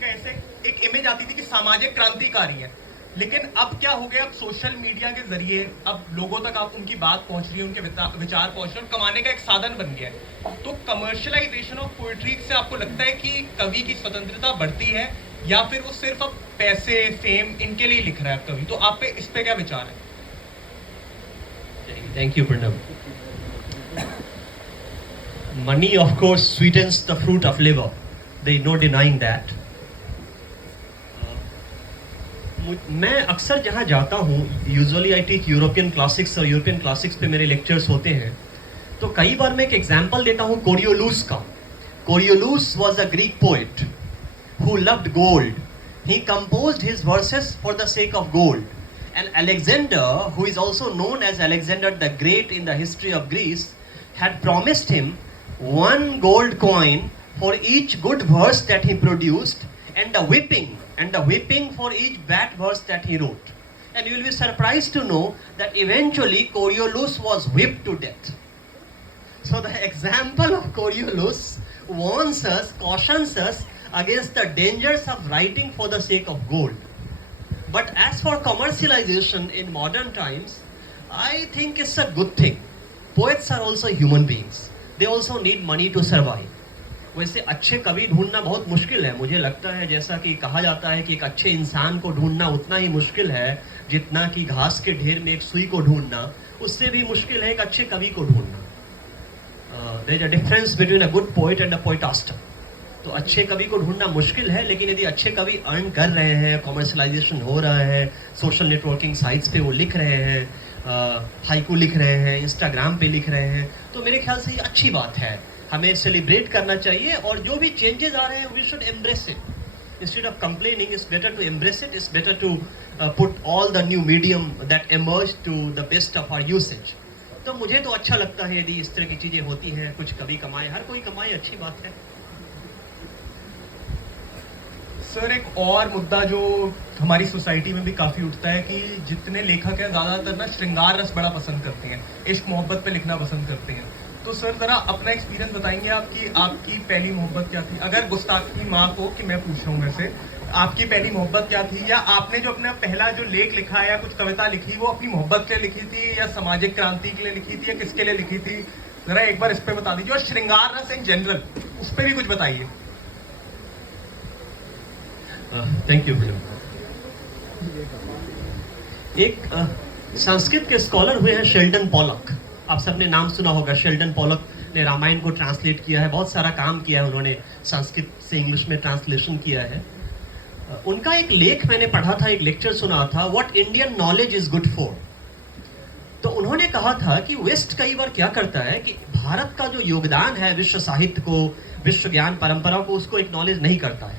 का ऐसे एक इमेज आती थी कि सामाजिक क्रांतिकारी है, लेकिन अब क्या हो गया, अब सोशल मीडिया के जरिए अब लोगों तक आप उनकी बात पहुंच रही है, उनके विचार पहुंच रहे हैं और कमाने का एक साधन बन गया है। तो कमर्शियलाइजेशन ऑफ पोइट्री से आपको लगता है कि कवि की स्वतंत्रता बढ़ती है या फिर वो सिर्फ अब पैसे फेम इनके लिए लिख रहा है कवि? तो आप पे इस पे क्या विचार है? Thank you, Pranav. Money, of course, sweetens the fruit of labor. There is no denying that. मैं अक्सर जहाँ जाता हूँ, usually I teach European classics, और यूरोपियन क्लासिक्स पे मेरे लेक्चर्स होते हैं, तो कई बार मैं एक एग्जाम्पल देता हूँ कोरियोलूस का. Coriolus was a Greek poet who loved gold. He composed his verses for the sake of gold. And Alexander, who is also known as Alexander the Great in the history of Greece, had promised him 1 gold coin for each good verse that he produced, and the whipping for each bad verse that he wrote. And you will be surprised to know that eventually Coriolanus was whipped to death. So the example of Coriolanus warns us, cautions us against the dangers of writing for the sake of gold. But as for commercialization in modern times, I think it's a good thing. Poets are also human beings. They also need money to survive. वैसे अच्छे कवि ढूंढना बहुत मुश्किल है. मुझे लगता है, जैसा कि कहा जाता है कि एक अच्छे इंसान को ढूंढना उतना ही मुश्किल है जितना कि घास के ढेर में एक सुई को ढूंढना, उससे भी मुश्किल है एक अच्छे कवि को ढूंढना. There is a difference between a good poet and a poetaster. तो अच्छे कवि को ढूंढना मुश्किल है, लेकिन यदि अच्छे कवि अर्न कर रहे हैं, कॉमर्शलाइजेशन हो रहा है, सोशल नेटवर्किंग साइट्स पे वो लिख रहे हैं, हाइकू लिख रहे हैं, इंस्टाग्राम पे लिख रहे हैं, तो मेरे ख्याल से ये अच्छी बात है. हमें सेलिब्रेट करना चाहिए, और जो भी चेंजेस आ रहे हैं we should embrace it. Instead of complaining, it's better to embrace it. It's better to put all the new medium that emerge to the best of our usage. तो मुझे तो अच्छा लगता है यदि इस तरह की चीज़ें होती हैं. कुछ कवि कमाए, हर कोई कमाए, अच्छी बात है. सर, एक और मुद्दा जो हमारी सोसाइटी में भी काफ़ी उठता है कि जितने लेखक हैं ज़्यादातर ना श्रृंगार रस बड़ा पसंद करते हैं, इश्क मोहब्बत पे लिखना पसंद करते हैं. तो सर ज़रा अपना एक्सपीरियंस बताएंगे आपकी पहली मोहब्बत क्या थी? अगर गुस्ताखी माफ़ हो कि मैं पूछ रहा हूँ वैसे, आपकी पहली मोहब्बत क्या थी, या आपने जो अपना पहला जो लेख लिखा या कुछ कविता लिखी वो अपनी मोहब्बत के लिए लिखी थी या सामाजिक क्रांति के लिए लिखी थी या किसके लिए लिखी थी? ज़रा एक बार इस पर बता दीजिए. और श्रृंगार रस इन जनरल, उस पर भी कुछ बताइए. Thank you. एक संस्कृत के स्कॉलर हुए हैं शेल्डन पॉलक. आप सबने नाम सुना होगा. शेल्डन पॉलक ने रामायण को ट्रांसलेट किया है, बहुत सारा काम किया है उन्होंने, संस्कृत से इंग्लिश में ट्रांसलेशन किया है. उनका एक लेख मैंने पढ़ा था, एक लेक्चर सुना था, what Indian knowledge is good for. तो उन्होंने कहा था कि वेस्ट कई बार क्या करता है कि भारत का जो योगदान है विश्व साहित्य को, विश्व ज्ञान परंपरा को, उसको एक्नॉलेज नहीं करता है.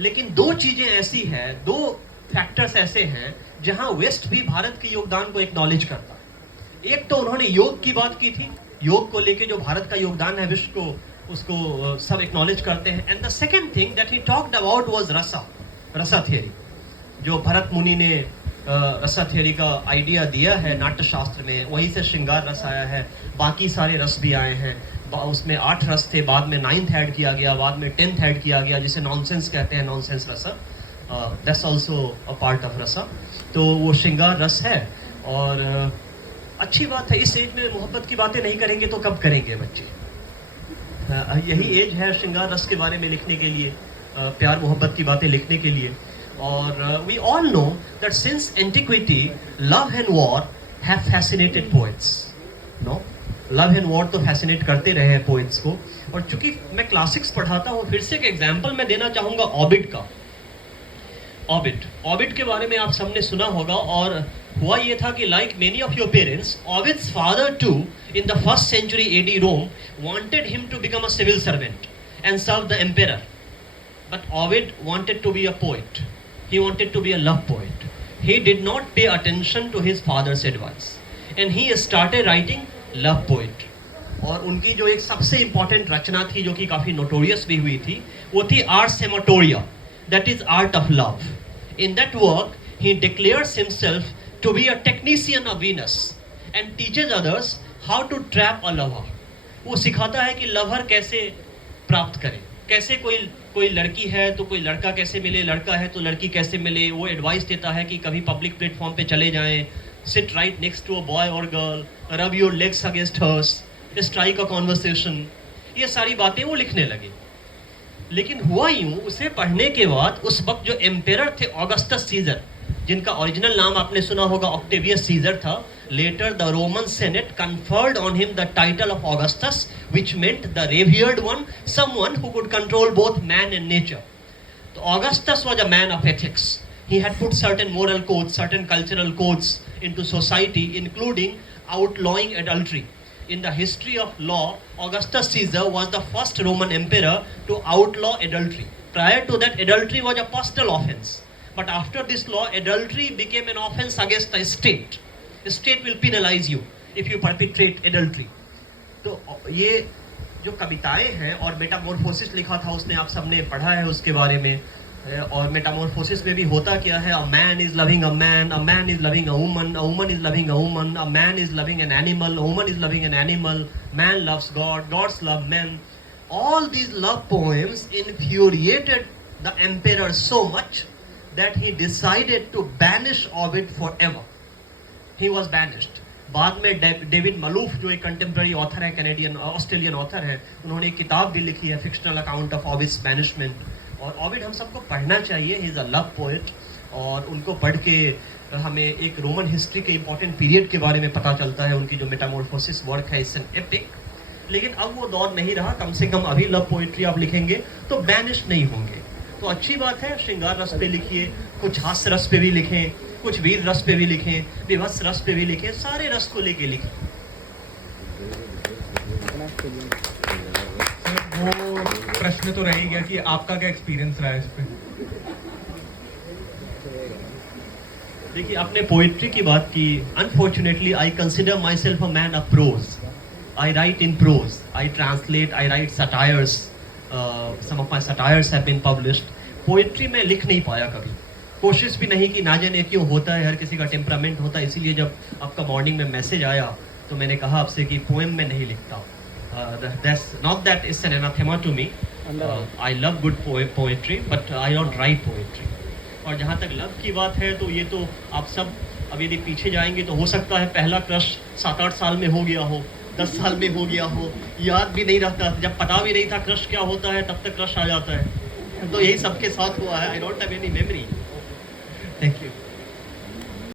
लेकिन दो चीजें ऐसी हैं, दो फैक्टर्स ऐसे हैं जहां वेस्ट भी भारत के योगदान को एक्नॉलेज करता है. एक तो उन्होंने योग की बात की थी, योग को लेके जो भारत का योगदान है विश्व को, उसको सब एक्नॉलेज करते हैं. And the second thing that he talked about was रसा थियरी. जो भरत मुनि ने रसा थियरी का आइडिया दिया है नाट्यशास्त्र में, वहीं से श्रृंगार रस आया है. बाकी सारे रस भी आए हैं. उसमें 8 रस थे, बाद में 9th ऐड किया गया, बाद में 10th ऐड किया गया, जिसे नॉनसेंस कहते हैं, नॉनसेंस रसा. That's also a part of रसा. तो वो श्रृंगार रस है, और अच्छी बात है. इस एज में मोहब्बत की बातें नहीं करेंगे तो कब करेंगे बच्चे? यही एज है श्रृंगार रस के बारे में लिखने के लिए, प्यार मोहब्बत की बातें लिखने के लिए. और we all know that since antiquity love and war have fascinated poets. No, love and war तो फैसिनेट करते रहे हैं पोएट्स को. और चूंकि मैं क्लासिक्स पढ़ाता हूँ, फिर से एक एग्जाम्पल मैं देना चाहूँगा ओविड का. ओविड के बारे में आप सबने सुना होगा. और हुआ ये था कि like many of your parents, Ovid's father too in the 1st century AD Rome wanted him to become a civil servant and serve the emperor. But Ovid wanted to be a poet. He wanted to be a love poet. He did not pay attention to his father's advice, and he started writing love poetry. और उनकी जो एक सबसे important रचना थी, जो कि काफ़ी notorious भी हुई थी, वो थी Ars Amatoria, that is art of love. In that work he declares himself to be a technician of Venus and teaches others how to trap a lover. वो सिखाता है कि लवर कैसे प्राप्त करें, कैसे कोई कोई लड़की है तो कोई लड़का कैसे मिले, लड़का है तो लड़की कैसे मिले, वो एडवाइस देता है कि कभी पब्लिक प्लेटफॉर्म पे चले जाएं, sit right next to a boy और girl, rub your legs against hers, strike a conversation, ये सारी बातें वो लिखने लगे। लेकिन हुआ यूं, उसे पढ़ने के बाद उस वक्त जो एम्पेरर थे ऑगस्टस सीजर, जिनका ओरिजिनल नाम आपने सुना होगा ऑक्टेवियस सीजर था, later the Roman Senate conferred on him the title of Augustus, which meant the revered one, someone who could control both man and nature. So Augustus was a man of ethics. He had put certain moral codes, certain cultural codes into society, including outlawing adultery. In the history of law, Augustus Caesar was the first Roman emperor to outlaw adultery. Prior to that, adultery was a personal offense. But after this law, adultery became an offense against the state. The state will penalize you if you perpetrate adultery. तो ये जो कविताएं हैं, और Metamorphosis लिखा था उसने, आप सबने पढ़ा है उसके बारे में। और मेटामॉर्फोसिस में भी होता क्या है, a man is loving a man is loving a woman is loving a woman, a man is loving an animal, a woman is loving an animal, man loves God, God's love man. All these love poems infuriated the emperor so much that he decided to banish Ovid forever. He was banished. बाद में David मलूफ जो एक contemporary author है, Canadian Australian author है, उन्होंने एक किताब भी लिखी है, फिक्शनल अकाउंट ऑफ ओविड्स बैनिशमेंट। और ओविड हम सबको पढ़ना चाहिए, he is a love poet, और उनको पढ़ के हमें एक रोमन हिस्ट्री के इंपॉर्टेंट पीरियड के बारे में पता चलता है। उनकी जो मेटामॉर्फोसिस वर्क है, इट्स एन एपिक। लेकिन अब वो दौर नहीं रहा, कम से कम अभी लव पोइट्री आप लिखेंगे तो बैनिश नहीं होंगे। तो अच्छी बात है, श्रृंगार रस पे लिखिए, कुछ हास्य रस पे भी लिखें, कुछ वीर रस पे भी लिखें, विभत्स रस पे भी लिखें, सारे रस को लेके लिखें। वो प्रश्न तो रह ही गया कि आपका क्या एक्सपीरियंस रहा है इस पे। देखिए, आपने पोइट्री की बात की। Unfortunately I consider my self a man of pros. I write in prose, I translate, I write satires, some of my satires have been published. Poetry में लिख नहीं पाया कभी, कोशिश भी नहीं की, ना जाने क्यों होता है, हर किसी का टेम्परामेंट होता है। इसीलिए जब आपका मॉर्निंग में मैसेज आया तो मैंने कहा आपसे कि पोएम में नहीं लिखता। That's not that it's an anathema to me. I love good poetry, but I don't write poetry. और जहाँ तक लव की बात है तो ये तो आप सब अब यदि पीछे जाएंगे तो हो सकता है पहला क्रश 7-8 साल में हो गया हो, 10 साल में हो गया हो, याद भी नहीं रहता, जब पता भी नहीं था क्रश क्या होता है तब तक क्रश आ जाता है। तो यही सबके साथ हुआ है। I don't have any memory. Thank you.